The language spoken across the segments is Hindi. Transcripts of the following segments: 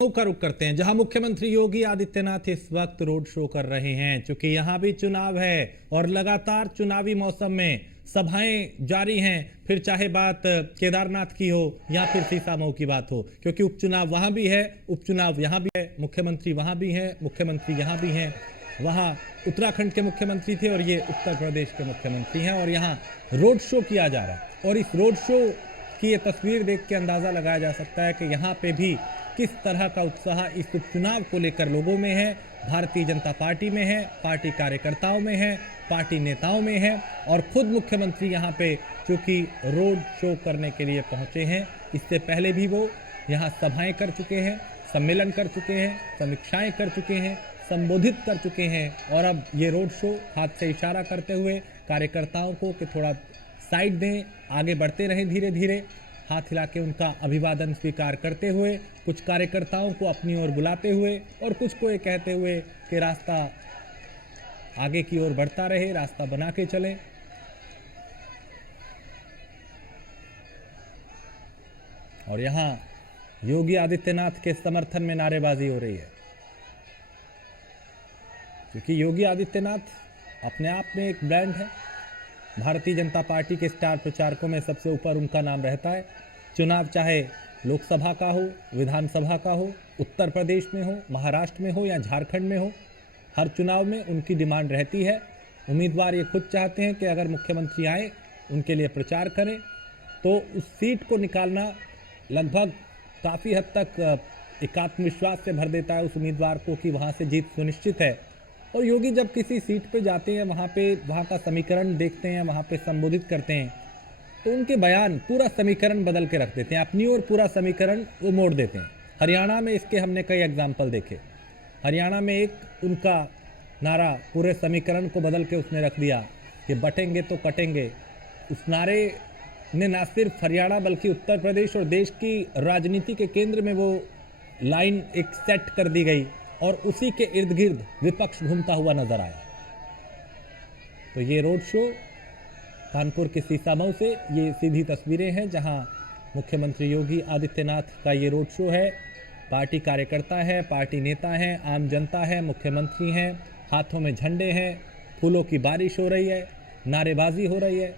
का रुख करते हैं, जहां मुख्यमंत्री योगी आदित्यनाथ इस वक्त रोड शो कर रहे हैं। क्योंकि यहां भी चुनाव है और लगातार चुनावी मौसम में सभाएं जारी हैं, फिर चाहे बात केदारनाथ की हो या फिर सीसामऊ की बात हो। क्योंकि उपचुनाव वहां भी है, उपचुनाव यहां भी है, मुख्यमंत्री वहां भी हैं, मुख्यमंत्री यहां भी हैं। वहां उत्तराखंड के मुख्यमंत्री थे और ये उत्तर प्रदेश के मुख्यमंत्री हैं, और यहाँ रोड शो किया जा रहा है। और इस रोड शो की ये तस्वीर देख के अंदाजा लगाया जा सकता है कि यहाँ पे भी किस तरह का उत्साह इस उपचुनाव को लेकर लोगों में है, भारतीय जनता पार्टी में है, पार्टी कार्यकर्ताओं में है, पार्टी नेताओं में है। और खुद मुख्यमंत्री यहाँ पे चूंकि रोड शो करने के लिए पहुंचे हैं, इससे पहले भी वो यहाँ सभाएं कर चुके हैं, सम्मेलन कर चुके हैं, समीक्षाएं कर चुके हैं, संबोधित कर चुके हैं। और अब ये रोड शो हाथ से इशारा करते हुए कार्यकर्ताओं को कि थोड़ा साइड दें, आगे बढ़ते रहें धीरे धीरे, हाथ हिला के उनका अभिवादन स्वीकार करते हुए, कुछ कार्यकर्ताओं को अपनी ओर बुलाते हुए और कुछ को ये कहते हुए कि रास्ता आगे की ओर बढ़ता रहे, रास्ता बना के चले। और यहाँ योगी आदित्यनाथ के समर्थन में नारेबाजी हो रही है, क्योंकि योगी आदित्यनाथ अपने आप में एक ब्रांड है। भारतीय जनता पार्टी के स्टार प्रचारकों में सबसे ऊपर उनका नाम रहता है। चुनाव चाहे लोकसभा का हो, विधानसभा का हो, उत्तर प्रदेश में हो, महाराष्ट्र में हो या झारखंड में हो, हर चुनाव में उनकी डिमांड रहती है। उम्मीदवार ये खुद चाहते हैं कि अगर मुख्यमंत्री आए, उनके लिए प्रचार करें, तो उस सीट को निकालना लगभग काफ़ी हद तक एक आत्मविश्वास से भर देता है उस उम्मीदवार को कि वहाँ से जीत सुनिश्चित है। और योगी जब किसी सीट पे जाते हैं, वहाँ का समीकरण देखते हैं, वहाँ पे संबोधित करते हैं, तो उनके बयान पूरा समीकरण बदल के रख देते हैं, अपनी ओर पूरा समीकरण वो मोड़ देते हैं। हरियाणा में इसके हमने कई एग्जाम्पल देखे। हरियाणा में एक उनका नारा पूरे समीकरण को बदल के उसने रख दिया कि बटेंगे तो कटेंगे। उस नारे ने न सिर्फ हरियाणा बल्कि उत्तर प्रदेश और देश की राजनीति के केंद्र में वो लाइन एक सेट कर दी गई, और उसी के इर्द गिर्द विपक्ष घूमता हुआ नजर आया। तो ये रोड शो कानपुर के सीसामऊ से ये सीधी तस्वीरें हैं, जहां मुख्यमंत्री योगी आदित्यनाथ का ये रोड शो है। पार्टी कार्यकर्ता है, पार्टी नेता हैं, आम जनता है, मुख्यमंत्री हैं, हाथों में झंडे हैं, फूलों की बारिश हो रही है, नारेबाजी हो रही है।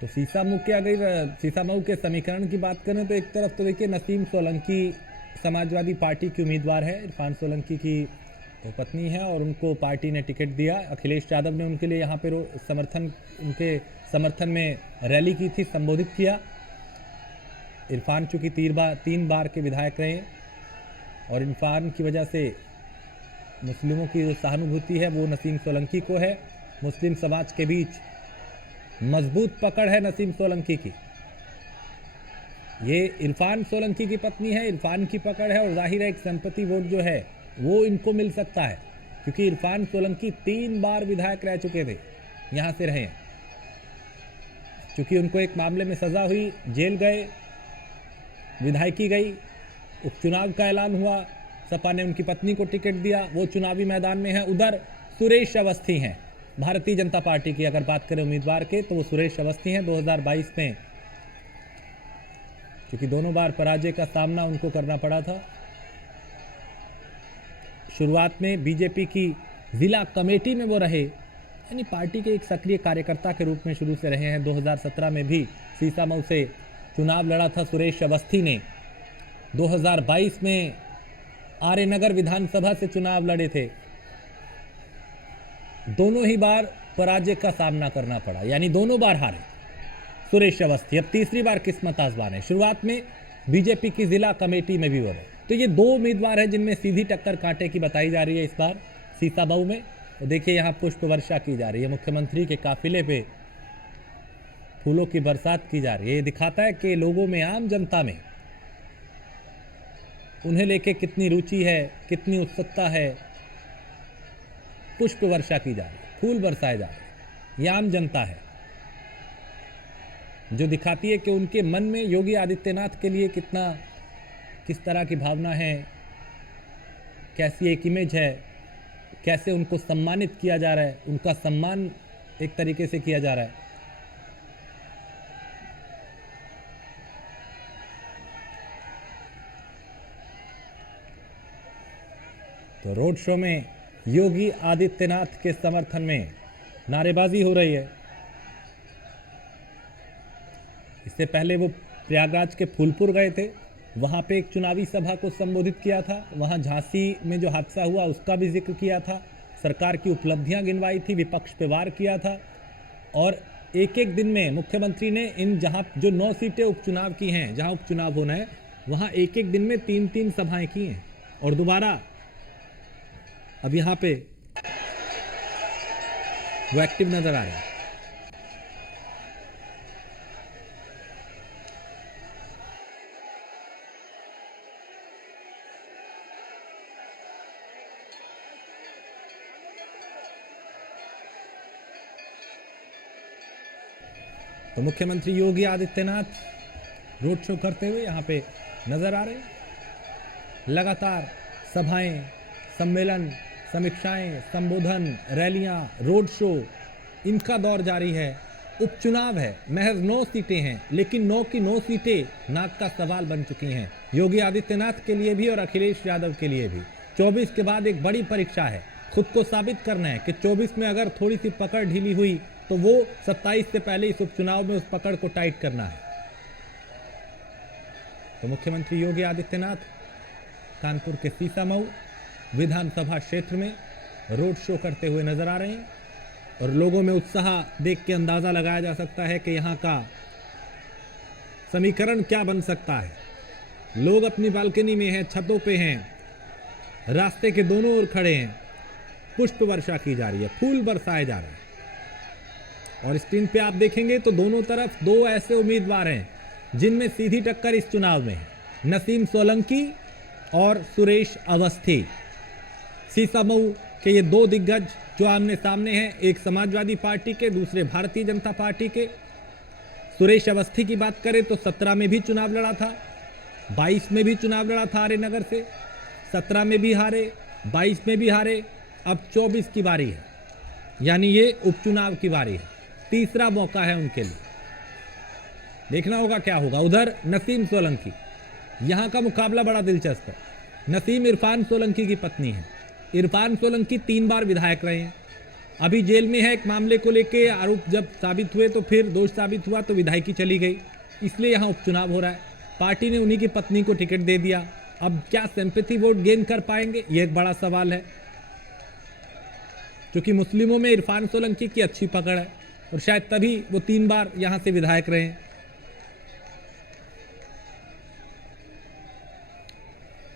तो सीसामऊ के समीकरण की बात करें तो एक तरफ तो देखिए नसीम सोलंकी समाजवादी पार्टी की उम्मीदवार है, इरफान सोलंकी की वो पत्नी है, और उनको पार्टी ने टिकट दिया। अखिलेश यादव ने उनके लिए यहाँ पे उनके समर्थन में रैली की थी, संबोधित किया। इरफान चूँकि 3 बार के विधायक रहे, और इरफान की वजह से मुस्लिमों की जो सहानुभूति है वो नसीम सोलंकी को है। मुस्लिम समाज के बीच मजबूत पकड़ है नसीम सोलंकी की। ये इरफान सोलंकी की पत्नी है, इरफान की पकड़ है, और जाहिर है एक संपत्ति वोट जो है वो इनको मिल सकता है, क्योंकि इरफान सोलंकी 3 बार विधायक रह चुके थे, यहाँ से रहे हैं। चूँकि उनको एक मामले में सज़ा हुई, जेल गए, विधायकी गई, उपचुनाव का ऐलान हुआ, सपा ने उनकी पत्नी को टिकट दिया, वो चुनावी मैदान में है। उधर सुरेश अवस्थी हैं भारतीय जनता पार्टी की, अगर बात करें उम्मीदवार के तो वो सुरेश अवस्थी हैं। 2022 में क्योंकि दोनों बार पराजय का सामना उनको करना पड़ा था। शुरुआत में बीजेपी की जिला कमेटी में वो रहे, यानी पार्टी के एक सक्रिय कार्यकर्ता के रूप में शुरू से रहे हैं। 2017 में भी सीसामऊ से चुनाव लड़ा था सुरेश अवस्थी ने। 2022 में आर्यनगर विधानसभा से चुनाव लड़े थे, दोनों ही बार पराजय का सामना करना पड़ा, यानी दोनों बार हारे सुरेश अवस्थी। अब तीसरी बार किस्मत आजमाने। शुरुआत में बीजेपी की जिला कमेटी में भी वो रहे। तो ये 2 उम्मीदवार हैं जिनमें सीधी टक्कर कांटे की बताई जा रही है इस बार सीसामऊ में। तो देखिए यहाँ पुष्प वर्षा की जा रही है, मुख्यमंत्री के काफिले पे फूलों की बरसात की जा रही है। ये दिखाता है कि लोगों में, आम जनता में उन्हें लेके कितनी रुचि है, कितनी उत्सुकता है। पुष्प वर्षा की जा रही है, फूल बरसाए जा रहे हैं। ये आम जनता है जो दिखाती है कि उनके मन में योगी आदित्यनाथ के लिए किस तरह की भावना है, कैसी एक इमेज है, कैसे उनको सम्मानित किया जा रहा है, उनका सम्मान एक तरीके से किया जा रहा है। तो रोड शो में योगी आदित्यनाथ के समर्थन में नारेबाजी हो रही है। इससे पहले वो प्रयागराज के फूलपुर गए थे, वहाँ पे एक चुनावी सभा को संबोधित किया था। वहाँ झांसी में जो हादसा हुआ उसका भी जिक्र किया था, सरकार की उपलब्धियां गिनवाई थी, विपक्ष पे वार किया था। और एक एक दिन में मुख्यमंत्री ने इन जहाँ जो 9 सीटें उपचुनाव की हैं, जहाँ उपचुनाव होना है, वहाँ एक एक दिन में 3-3 सभाएं की हैं। और दोबारा अब यहाँ पे वो एक्टिव नजर आ रहे हैं। तो मुख्यमंत्री योगी आदित्यनाथ रोड शो करते हुए यहाँ पे नजर आ रहे हैं। लगातार सभाएं, सम्मेलन, समीक्षाएं, संबोधन, रैलियां, रोड शो, इनका दौर जारी है। उपचुनाव है, महज 9 सीटें हैं, लेकिन 9 की 9 सीटें नाक का सवाल बन चुकी हैं, योगी आदित्यनाथ के लिए भी और अखिलेश यादव के लिए भी। 24 के बाद एक बड़ी परीक्षा है, खुद को साबित करना है कि 24 में अगर थोड़ी सी पकड़ ढीली हुई तो वो 27 से पहले इस उपचुनाव में उस पकड़ को टाइट करना है। तो मुख्यमंत्री योगी आदित्यनाथ कानपुर के सीसामऊ विधानसभा क्षेत्र में रोड शो करते हुए नजर आ रहे हैं। और लोगों में उत्साह देख के अंदाजा लगाया जा सकता है कि यहाँ का समीकरण क्या बन सकता है। लोग अपनी बालकनी में हैं, छतों पे हैं, रास्ते के दोनों ओर खड़े हैं, पुष्प वर्षा की जा रही है, फूल बरसाए जा रहे हैं। और स्क्रीन पे आप देखेंगे तो दोनों तरफ 2 ऐसे उम्मीदवार हैं जिनमें सीधी टक्कर इस चुनाव में है, नसीम सोलंकी और सुरेश अवस्थी। सीसामऊ के ये 2 दिग्गज जो आमने सामने हैं, एक समाजवादी पार्टी के, दूसरे भारतीय जनता पार्टी के। सुरेश अवस्थी की बात करें तो 17 में भी चुनाव लड़ा था, 22 में भी चुनाव लड़ा था आर्यनगर से, 17 में भी हारे, 22 में भी हारे, अब 24 की बारी है, यानी ये उपचुनाव की बारी है, तीसरा मौका है उनके लिए। देखना होगा क्या होगा। उधर नसीम सोलंकी, यहाँ का मुकाबला बड़ा दिलचस्प है। नसीम इरफान सोलंकी की पत्नी है। इरफान सोलंकी 3 बार विधायक रहे हैं, अभी जेल में है। एक मामले को लेके आरोप जब साबित हुए तो फिर दोष साबित हुआ तो विधायकी चली गई, इसलिए यहाँ उपचुनाव हो रहा है। पार्टी ने उन्हीं की पत्नी को टिकट दे दिया। अब क्या सिंपैथी वोट गेन कर पाएंगे, ये एक बड़ा सवाल है, क्योंकि मुस्लिमों में इरफान सोलंकी की अच्छी पकड़ है और शायद तभी वो 3 बार यहां से विधायक रहे हैं।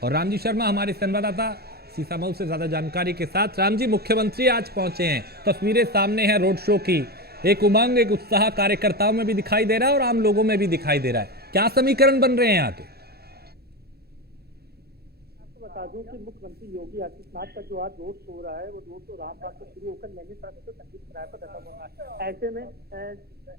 और रामजी शर्मा हमारे संवाददाता सीसामऊ से ज्यादा जानकारी के साथ। रामजी, मुख्यमंत्री आज पहुंचे हैं, तस्वीरें सामने हैं रोड शो की, एक उमंग, एक उत्साह कार्यकर्ताओं में भी दिखाई दे रहा है और आम लोगों में भी दिखाई दे रहा है। क्या समीकरण बन रहे हैं यहाँ के? बता दूं कि मुख्यमंत्री योगी आदित्यनाथ का जो आज रोड शो हो रहा है, वो रोड शो रामबाग से शुरू होकर नैनीताल से संगीत सराय पर खत्म हो रहा है।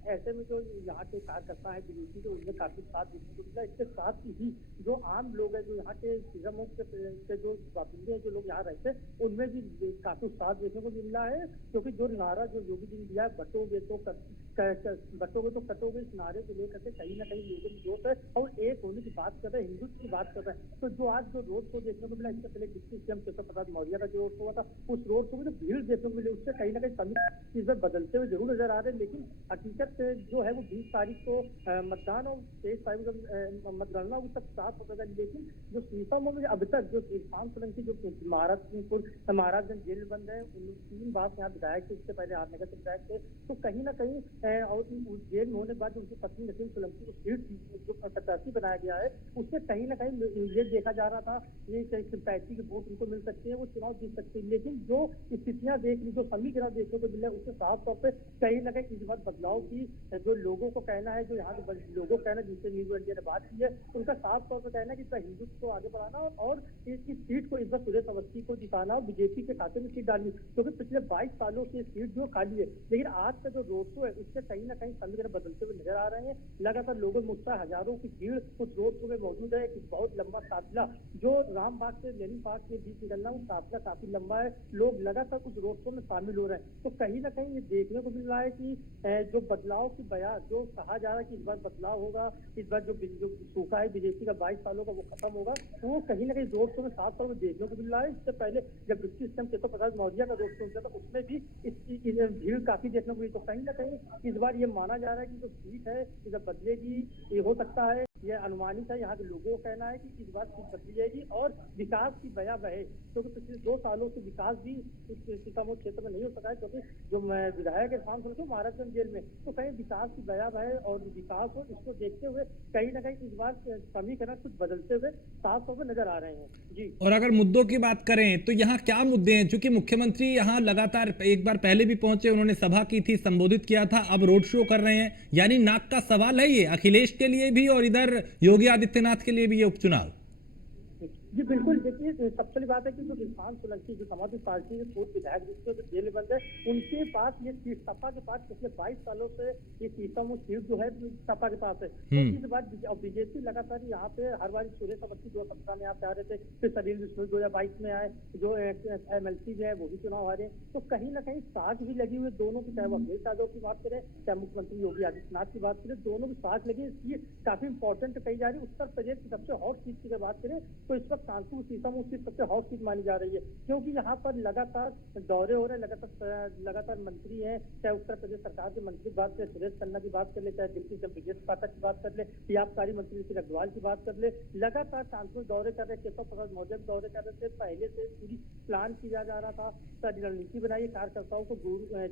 ऐसे में जो यहाँ के कार्यकर्ता है बीजेपी के, उनमें काफी साथ देखने को मिला। इसके साथ ही जो आम लोग हैं, जो यहाँ के सीएमओ के जो बासिंदे हैं, जो लोग यहाँ रहते हैं, उनमें भी काफी साथ देखने को मिल रहा है। क्योंकि जो नारा जो योगी जी ने दिया है, बटोगे तो कटोगे, इस नारे को लेकर के कहीं ना कहीं लोगों में जोश है और एक होने की बात कर रहे हैं, हिंदुत्व की बात कर रहे हैं। तो जो आज जो रोड शो देखने को मिला, इससे पहले डिप्टी सीएम केशव प्रसाद मौर्य का जो रोड शो हुआ था, उस रोड शो में जो भीड़ देखने को मिली, उससे कहीं ना कहीं चीजें बदलते हुए जरूर नजर आ रहे हैं। लेकिन हकीकत जो है वो 20 तारीख को मतदान और 23 तारीख को मतगणना वो सब साफ होगा। लेकिन जो सीसामऊ में अभी तक जो इरफान सोलंकी जो महाराजगंज जेल बंद है, 3 बार यहाँ विधायक थे, इससे पहले आर्यनगर से विधायक थे, तो कहीं ना कहीं और जेल में होने के बाद उनकी पत्नी नसीम सोलंकी को सीट जो प्रत्याशी बनाया गया है, उससे कहीं ना कहीं ये देखा जा रहा था ये सिंपैथी के वोट उनको मिल सकते हैं, वो चुनाव जीत सकते हैं। लेकिन जो स्थितियां देख ली, जो समीकरण देखने को मिला, उससे साफ तौर पर कहीं ना कहीं इस बार बदलाव की जो लोगों को कहना है, जो यहाँ के लोगों का कहना है, जिनसे न्यूज इंडिया ने बात की है, उनका साफ तौर पर कहना है कि हिंदुत्व को आगे बढ़ाना और इसकी सीट को इस बार सुरेश अवस्थी को जिताना और बीजेपी के खाते में सीट डालनी, क्योंकि पिछले 22 सालों से सीट जो खाली है। लेकिन आज का जो रोड शो है, उससे कहीं ना कहीं समीकरण बदलते हुए नजर आ रहे हैं। लगातार लोगों में उत्साह, हजारों की भीड़ उस रोड शो में मौजूद है। एक बहुत लंबा काफिला जो रामबाग से लेनी पार्क के बीच निकलना, वो काफिला काफी लंबा है, लोग लगातार उस रोड शो में शामिल हो रहे हैं। तो कहीं ना कहीं ये देखने को मिल रहा है कि जो बदलाव की बयान जो कहा जा रहा है कि इस बार बार बदलाव होगा, इस बार जो सूखा है बीजेपी का 22 सालों का वो खत्म होगा। वो कहीं ना कहीं रोड शो में साफ तौर पर देखने को मिल रहा है। इससे पहले जब डिप्टी सीएम केशव प्रसाद मौर्य का रोड शो होता था उसमें भी इसकी भीड़ काफी देखने को मिली। तो कहीं ना कहीं इस बार ये माना जा रहा है कि जो सीट है जब बदलेगी, ये हो सकता है, ये अनुमानित है, यहाँ के लोगों का कहना है कि इस बार सीट बदली जाएगी और विकास की बया बहे, क्योंकि पिछले 2 सालों से विकास भी इस सीतामढ़ी क्षेत्र में नहीं हो सका है, क्योंकि जो विधायक इरफान खान थे महाराष्ट्र जेल में, तो कहीं विकास की बया बहे और विकास हो, इसको देखते हुए कहीं ना कहीं इस बार समीकरण कुछ बदलते हुए साफ तौर पर नजर आ रहे हैं। जी, और अगर मुद्दों की बात करें तो यहाँ क्या मुद्दे हैं? चूंकि मुख्यमंत्री यहाँ लगातार एक बार पहले भी पहुंचे, उन्होंने सभा की थी, संबोधित किया था, अब रोड शो कर रहे हैं, यानी नाक का सवाल है ये अखिलेश के लिए भी और इधर योगी आदित्यनाथ के लिए भी ये उपचुनाव। जी बिल्कुल। देखिए, सबसे बड़ी बात है कि जो इरफान सोलंकी जो समाजवादी पार्टी के पूर्व विधायक जिसके जो जेल में बंद है, उनके पास ये सीट सपा के पास पिछले 22 सालों से ये सीतामढ़ी सीट जो है सपा के पास है। तो इस बार बीजेपी लगातार यहाँ पे हर बार सुरेश अवस्थी 2017 में यहाँ पे आ रहे थे, फिर सलील बिश्नोई 2022 में आए, जो MLC जो है वो भी चुनाव हारे। तो कहीं ना कहीं साथ भी लगी हुई दोनों की, चाहे वो अखिलेश यादव की बात करें चाहे मुख्यमंत्री योगी आदित्यनाथ की बात करें, दोनों की साथ लगी। सीट काफी इंपॉर्टेंट कही जा रही है। उत्तर प्रदेश की सबसे हॉट सीट की बात करें तो इस वक्त कानपुर सीतामऊ सीट सबसे हॉट सीट मानी जा रही है, क्योंकि यहाँ पर लगातार दौरे हो रहे हैं, लगातार मंत्री हैं, चाहे उत्तर प्रदेश सरकार के मंत्री बात करें, सुरेश खन्ना की बात कर ले, चाहे डिप्टी सीएम ब्रजेश पाठक की बात कर ले, या आबकारी मंत्री नितिन अग्रवाल की बात कर ले, लगातार कानपुर दौरे कर रहे, केशव प्रसाद मौर्य दौरे कर रहे थे। पहले से पूरी प्लान किया जा रहा था, सारी रणनीति बनाई, कार्यकर्ताओं को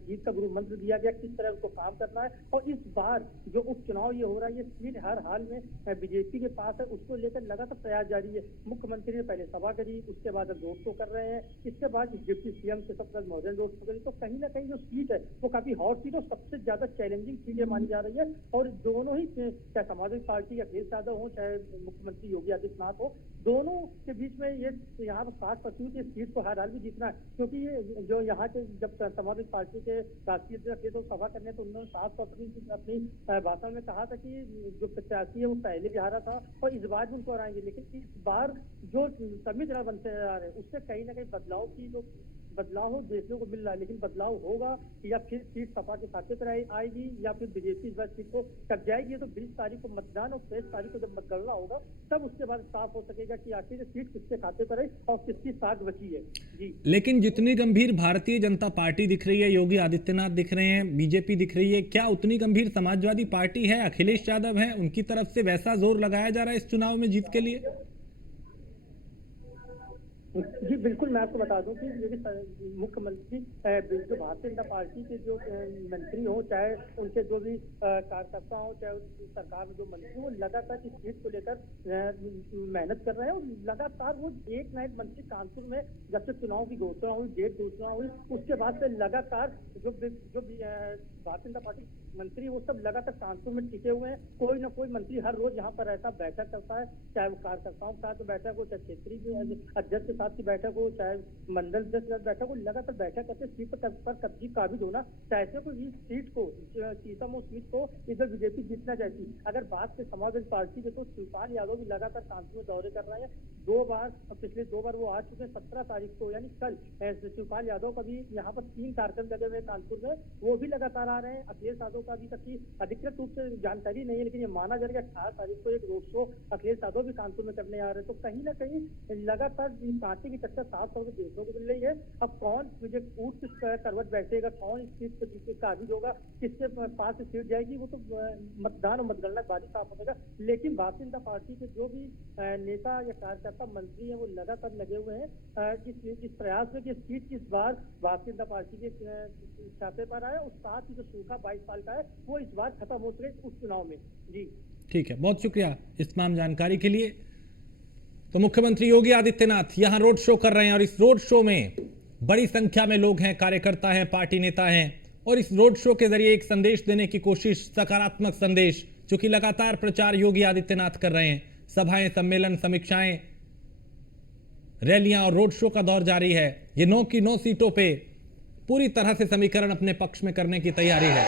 जीत का गुरु मंत्र दिया गया, किस तरह उसको काम करना है। और इस बार जो उपचुनाव ये हो रहा है, ये सीट हर हाल में बीजेपी के पास है, उसको लेकर लगातार प्रयास जारी है। मुख्यमंत्री ने पहले सभा करी, उसके बाद अब रोड शो कर रहे हैं, इसके बाद डिप्टी सीएम केशव प्रसाद मौर्य ने रोड शो करी। तो कहीं ना कहीं जो सीट है वो काफी हॉट सीट और सबसे ज्यादा चैलेंजिंग सीट ये मानी जा रही है। और दोनों ही, चाहे समाजवादी पार्टी अखिलेश यादव हो, चाहे मुख्यमंत्री योगी आदित्यनाथ हो, दोनों के बीच में ये यहाँ पर 60% इस सीट को हर हाल भी जीतना है, क्योंकि ये जो यहाँ के जब समाजवादी पार्टी के राष्ट्रीय अध्यक्ष तो सभा करने तो उन्होंने 60% अपनी भाषण में कहा था कि जो प्रत्याशी है वो पहले भी हारा था और इस बार भी उनको हराएंगे। लेकिन इस बार जो समीकरण बनते आ रहे हैं उससे कहीं ना कहीं बदलाव की जो बदलाव हो देखने को मिल रहा है। लेकिन बदलाव होगा या फिर सीट सपा के खाते पर आएगी या फिर बीजेपी इस बार सीट को कट जाएगी, तो 20 तारीख को मतदान और 23 तारीख को जब मतगणना होगा तब उसके बाद साफ हो सकेगा कि आखिर सीट किसके खाते पर है और किसकी साख बची है। जी, लेकिन जितनी गंभीर भारतीय जनता पार्टी दिख रही है, योगी आदित्यनाथ दिख रहे हैं, बीजेपी दिख रही है, क्या उतनी गंभीर समाजवादी पार्टी है, अखिलेश यादव है, उनकी तरफ से वैसा जोर लगाया जा रहा है इस चुनाव में जीत के लिए? जी बिल्कुल। मैं आपको बता दूं कि मुख्यमंत्री जो भारतीय जनता पार्टी के जो मंत्री हो, चाहे उनके जो भी कार्यकर्ता हो, चाहे सरकार में जो मंत्री हो, लगातार इस सीट को लेकर मेहनत कर रहे हैं। और लगातार वो एक ना एक मंत्री कानपुर में जब से चुनाव की घोषणा हुई, डेट घोषणा हुई, उसके बाद से लगातार जो भारतीय जनता पार्टी मंत्री वो सब लगातार कानपुर में टिके हुए हैं। कोई ना कोई मंत्री हर रोज यहाँ पर रहता, बैठक करता है, चाहे वो कार्यकर्ताओं के साथ बैठक हो, चाहे क्षेत्रीय अध्यक्ष के साथ की बैठक हो, चाहे मंडल अध्यक्ष के साथ बैठक हो, लगातार बैठक करके सीट पर कब्जी काबिज होना चाहते को। इस सीट को, सीतामऊ सीट को इधर बीजेपी जीतना चाहती। अगर बात करें समाजवादी पार्टी के तो शिवपाल यादव भी लगातार कानपुर में दौरे कर रहे हैं। पिछले 2 बार वो आ चुके हैं। 17 तारीख को यानी कल शिवपाल यादव का भी यहाँ पर 3 कार्यक्रम लगे हुए कानपुर में, वो भी लगातार आ रहे हैं। अखिलेश यादव का अभी तक की अधिकृत रूप से जानकारी नहीं है, लेकिन ये माना जा रहा है 18 तारीख को एक रोड शो अखिलेश यादव भी कानपुर में करने आ रहे हैं। तो कहीं ना कहीं लगातार पार्टी की टक्कर साफ तौर पर देखने को मिल रही है। अब कौन मुझे ऊट किस करवट बैठेगा, कौन इस सीट पर जीत काबिज होगा, किसके पास सीट जाएगी, वो तो मतदान और मतगणना बाद ही साफ होगा। लेकिन भारतीय जनता पार्टी के जो भी नेता या कार्यकर्ता मंत्री हैं वो लगातार लगे हुए हैं इस प्रयास में कि सीट इस बार भारतीय जनता पार्टी के छाते पर आए और साथ ही जो सूखा 22 साल का है वो इस बार खत्म हो सके उस चुनाव में। जी ठीक है, बहुत शुक्रिया इस तमाम जानकारी के लिए। तो मुख्यमंत्री योगी आदित्यनाथ यहां रोड शो कर रहे हैं और इस रोड शो में बड़ी संख्या में लोग हैं, कार्यकर्ता हैं, पार्टी नेता हैं और इस रोड शो के जरिए एक संदेश देने की कोशिश, सकारात्मक संदेश, चूंकि लगातार प्रचार योगी आदित्यनाथ कर रहे हैं, सभाएं, सम्मेलन, समीक्षाएं, रैलियां और रोड शो का दौर जारी है। ये 9 की 9 सीटों पे पूरी तरह से समीकरण अपने पक्ष में करने की तैयारी है।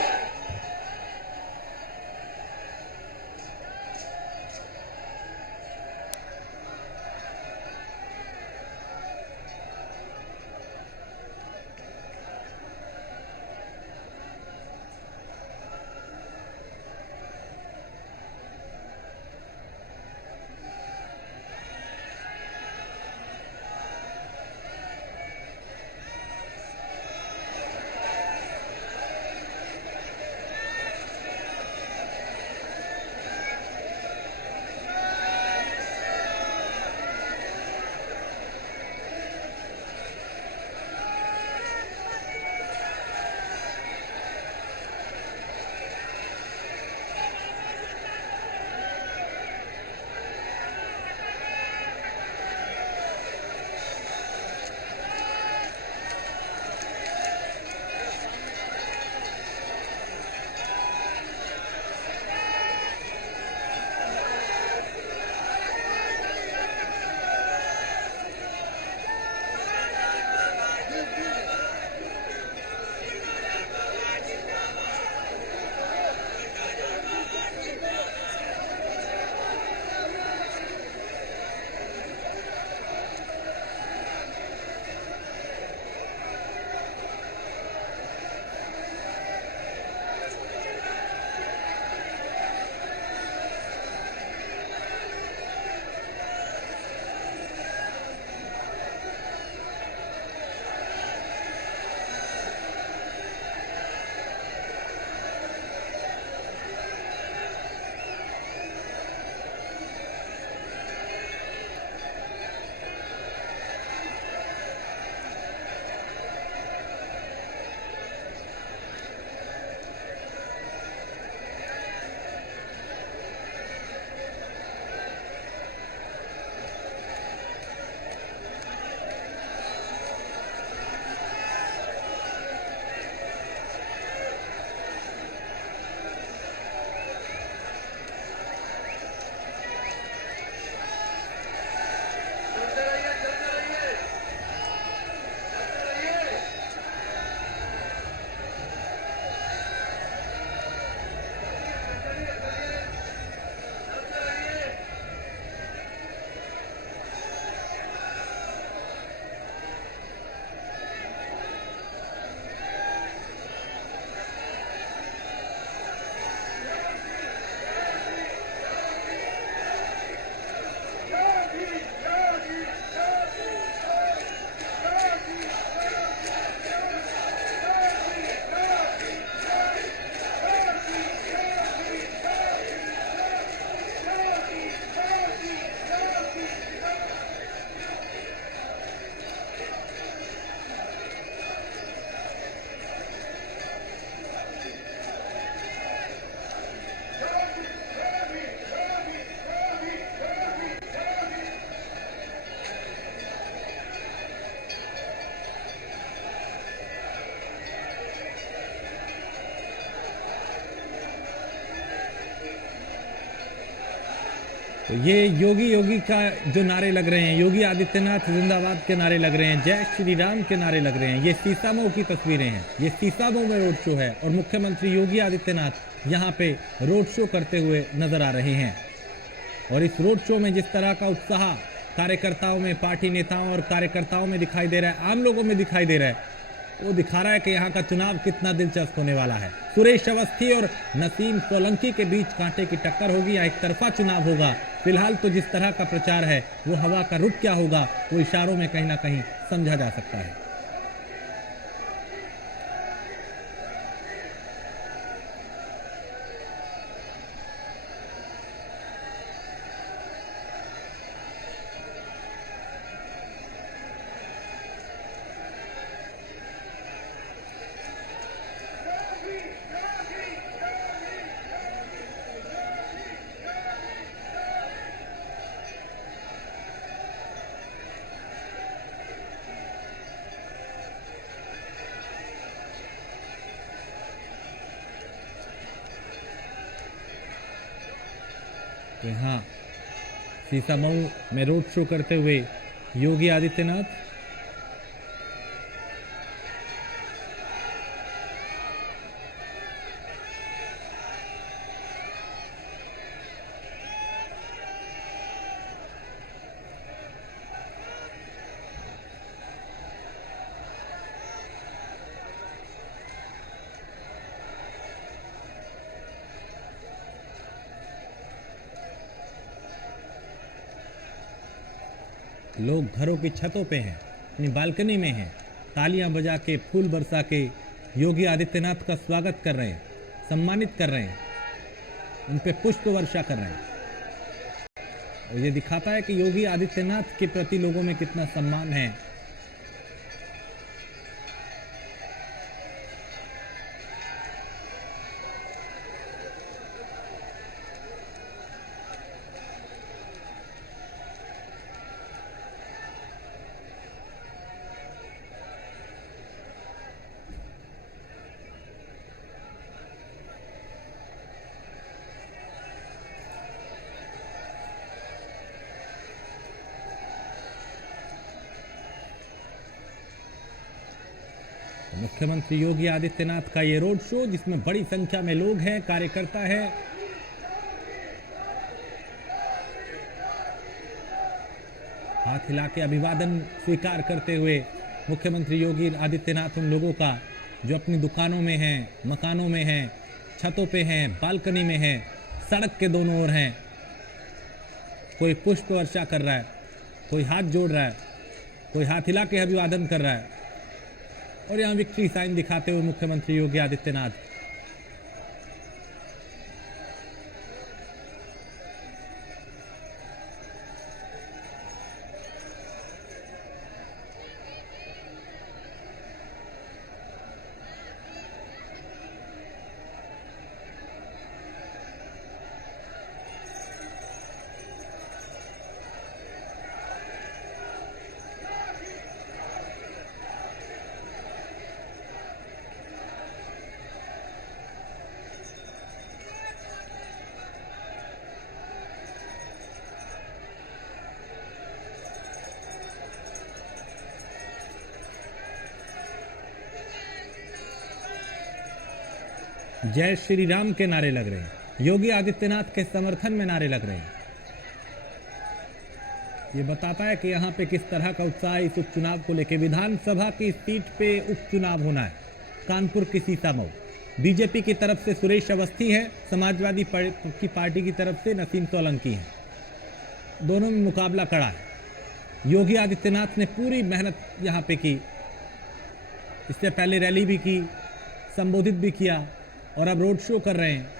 तो ये योगी योगी का जो नारे लग रहे हैं, योगी आदित्यनाथ जिंदाबाद के नारे लग रहे हैं, जय श्री राम के नारे लग रहे हैं, ये सीसामऊ की तस्वीरें हैं। ये सीसामऊ में रोड शो है और मुख्यमंत्री योगी आदित्यनाथ यहाँ पे रोड शो करते हुए नजर आ रहे हैं। और इस रोड शो में जिस तरह का उत्साह कार्यकर्ताओं में, पार्टी नेताओं और कार्यकर्ताओं में दिखाई दे रहा है, आम लोगों में दिखाई दे रहा है, वो दिखा रहा है कि यहाँ का चुनाव कितना दिलचस्प होने वाला है। सुरेश अवस्थी और नसीम सोलंकी के बीच कांटे की टक्कर होगी या एक तरफा चुनाव होगा। फिलहाल तो जिस तरह का प्रचार है वो हवा का रुख क्या होगा वो इशारों में कहीं ना कहीं समझा जा सकता है। यहाँ सीसामऊ में रोड शो करते हुए योगी आदित्यनाथ। लोग घरों की छतों पे हैं, अपनी बालकनी में हैं, तालियां बजा के, फूल बरसा के योगी आदित्यनाथ का स्वागत कर रहे हैं, सम्मानित कर रहे हैं, उन पे पुष्प वर्षा कर रहे हैं। और ये दिखाता है कि योगी आदित्यनाथ के प्रति लोगों में कितना सम्मान है। मुख्यमंत्री योगी आदित्यनाथ का ये रोड शो जिसमें बड़ी संख्या में लोग हैं, कार्यकर्ता हैं, हाथ हिला के अभिवादन स्वीकार करते हुए मुख्यमंत्री योगी आदित्यनाथ उन लोगों का जो अपनी दुकानों में हैं, मकानों में हैं, छतों पे हैं, बालकनी में हैं, सड़क के दोनों ओर हैं, कोई पुष्प वर्षा कर रहा है, कोई हाथ जोड़ रहा है, कोई हाथ हिला के अभिवादन कर रहा है। और यहाँ विक्ट्री साइन दिखाते हुए मुख्यमंत्री योगी आदित्यनाथ जय श्री राम के नारे लग रहे हैं, योगी आदित्यनाथ के समर्थन में नारे लग रहे हैं। ये बताता है कि यहाँ पे किस तरह का उत्साह इस उपचुनाव को लेकर। विधानसभा की सीट पे उपचुनाव होना है, कानपुर की सीसामऊ। बीजेपी की तरफ से सुरेश अवस्थी हैं, समाजवादी की पार्टी की तरफ से नसीम सोलंकी हैं। दोनों में मुकाबला कड़ा है। योगी आदित्यनाथ ने पूरी मेहनत यहाँ पे की, इससे पहले रैली भी की, संबोधित भी किया और अब रोड शो कर रहे हैं।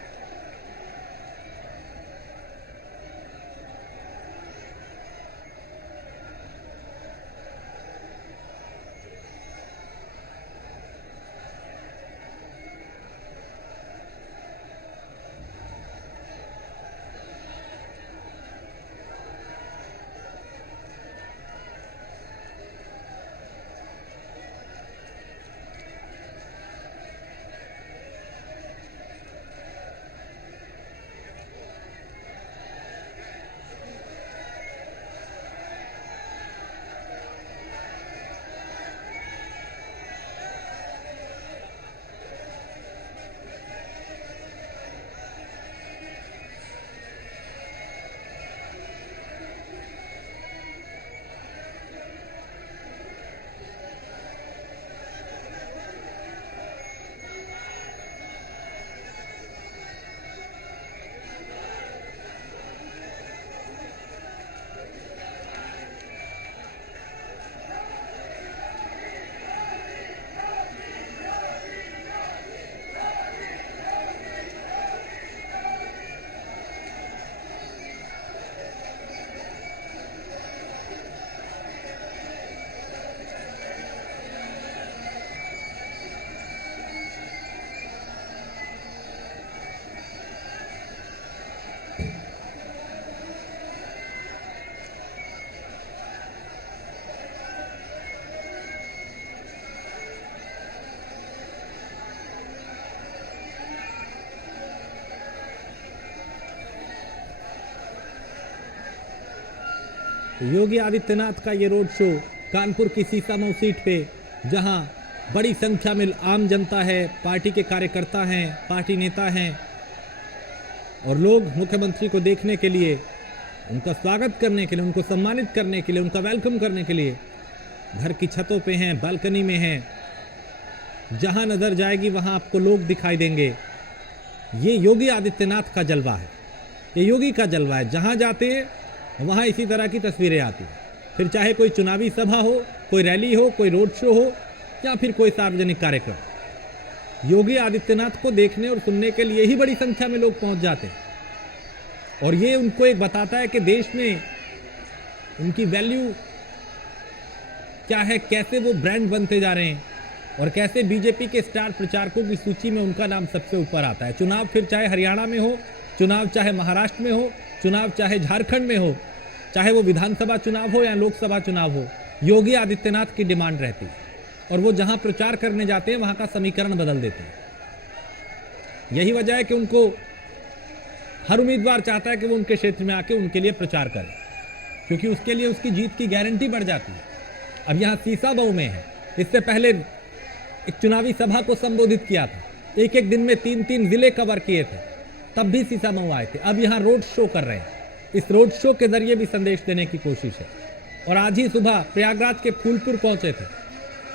योगी आदित्यनाथ का ये रोड शो कानपुर की सीसामऊ सीट पे, जहां बड़ी संख्या में आम जनता है, पार्टी के कार्यकर्ता हैं, पार्टी नेता हैं और लोग मुख्यमंत्री को देखने के लिए, उनका स्वागत करने के लिए, उनको सम्मानित करने के लिए, उनका वेलकम करने के लिए घर की छतों पे हैं, बालकनी में हैं। जहां नजर जाएगी वहां आपको लोग दिखाई देंगे। ये योगी आदित्यनाथ का जलवा है, ये योगी का जलवा है। जहां जाते हैं वहां इसी तरह की तस्वीरें आती हैं। फिर चाहे कोई चुनावी सभा हो, कोई रैली हो, कोई रोड शो हो या फिर कोई सार्वजनिक कार्यक्रम, योगी आदित्यनाथ को देखने और सुनने के लिए ही बड़ी संख्या में लोग पहुंच जाते हैं। और ये उनको एक बताता है कि देश में उनकी वैल्यू क्या है, कैसे वो ब्रांड बनते जा रहे हैं और कैसे बीजेपी के स्टार प्रचारकों की सूची में उनका नाम सबसे ऊपर आता है। चुनाव फिर चाहे हरियाणा में हो, चुनाव चाहे महाराष्ट्र में हो, चुनाव चाहे झारखंड में हो, चाहे वो विधानसभा चुनाव हो या लोकसभा चुनाव हो, योगी आदित्यनाथ की डिमांड रहती है और वो जहां प्रचार करने जाते हैं वहां का समीकरण बदल देते हैं। यही वजह है कि उनको हर उम्मीदवार चाहता है कि वो उनके क्षेत्र में आके उनके लिए प्रचार करे, क्योंकि उसके लिए उसकी जीत की गारंटी बढ़ जाती है। अब यहाँ सीसामऊ में है, इससे पहले एक चुनावी सभा को संबोधित किया था, एक एक दिन में 3-3 जिले कवर किए थे, तब भी सीसामऊ आए थे। अब यहाँ रोड शो कर रहे हैं, इस रोड शो के जरिए भी संदेश देने की कोशिश है। और आज ही सुबह प्रयागराज के फूलपुर पहुंचे थे,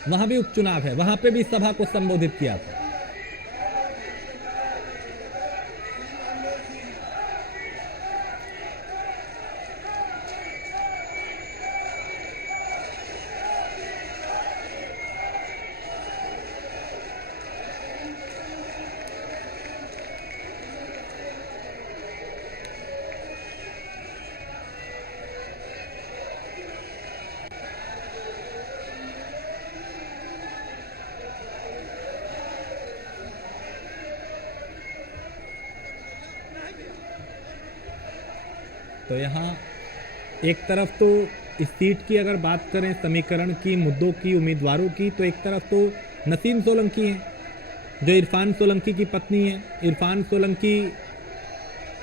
वहां भी उपचुनाव है, वहां पे भी सभा को संबोधित किया था। तो यहाँ एक तरफ तो इस सीट की अगर बात करें, समीकरण की, मुद्दों की, उम्मीदवारों की, तो एक तरफ तो नसीम सोलंकी हैं जो इरफान सोलंकी की पत्नी है। इरफान सोलंकी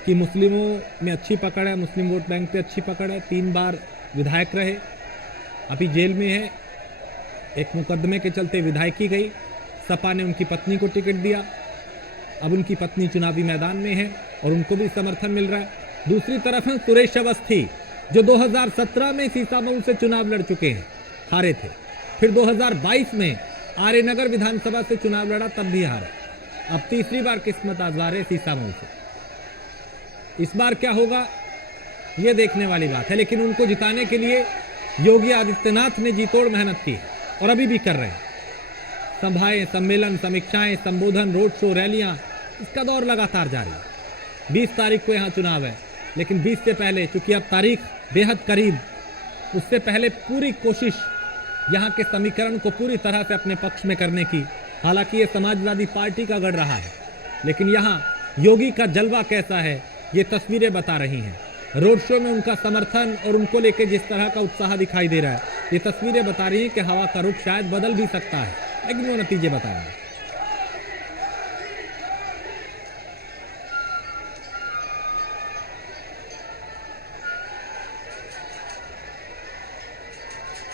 की मुस्लिमों में अच्छी पकड़ है, मुस्लिम वोट बैंक पे अच्छी पकड़ है, 3 बार विधायक रहे, अभी जेल में है, एक मुकदमे के चलते विधायकी गई, सपा ने उनकी पत्नी को टिकट दिया, अब उनकी पत्नी चुनावी मैदान में है और उनको भी समर्थन मिल रहा है। दूसरी तरफ है सुरेश अवस्थी जो 2017 में सीसामऊ से चुनाव लड़ चुके हैं, हारे थे, फिर 2022 में आर्यनगर विधानसभा से चुनाव लड़ा, तब भी हारे, अब तीसरी बार किस्मत आजमा रहे सीसामऊ से। इस बार क्या होगा ये देखने वाली बात है, लेकिन उनको जिताने के लिए योगी आदित्यनाथ ने जी तोड़ मेहनत की और अभी भी कर रहे हैं। सभाएं, सम्मेलन, समीक्षाएं, संबोधन, रोड शो, रैलियां, इसका दौर लगातार जारी है। 20 तारीख को यहाँ चुनाव है, लेकिन 20 से पहले, चूंकि अब तारीख बेहद करीब, उससे पहले पूरी कोशिश यहाँ के समीकरण को पूरी तरह से अपने पक्ष में करने की। हालांकि ये समाजवादी पार्टी का गढ़ रहा है, लेकिन यहाँ योगी का जलवा कैसा है ये तस्वीरें बता रही हैं। रोड शो में उनका समर्थन और उनको लेकर जिस तरह का उत्साह दिखाई दे रहा है, ये तस्वीरें बता रही हैं कि हवा का रुख शायद बदल भी सकता है, लेकिन वो नतीजे बताएंगे।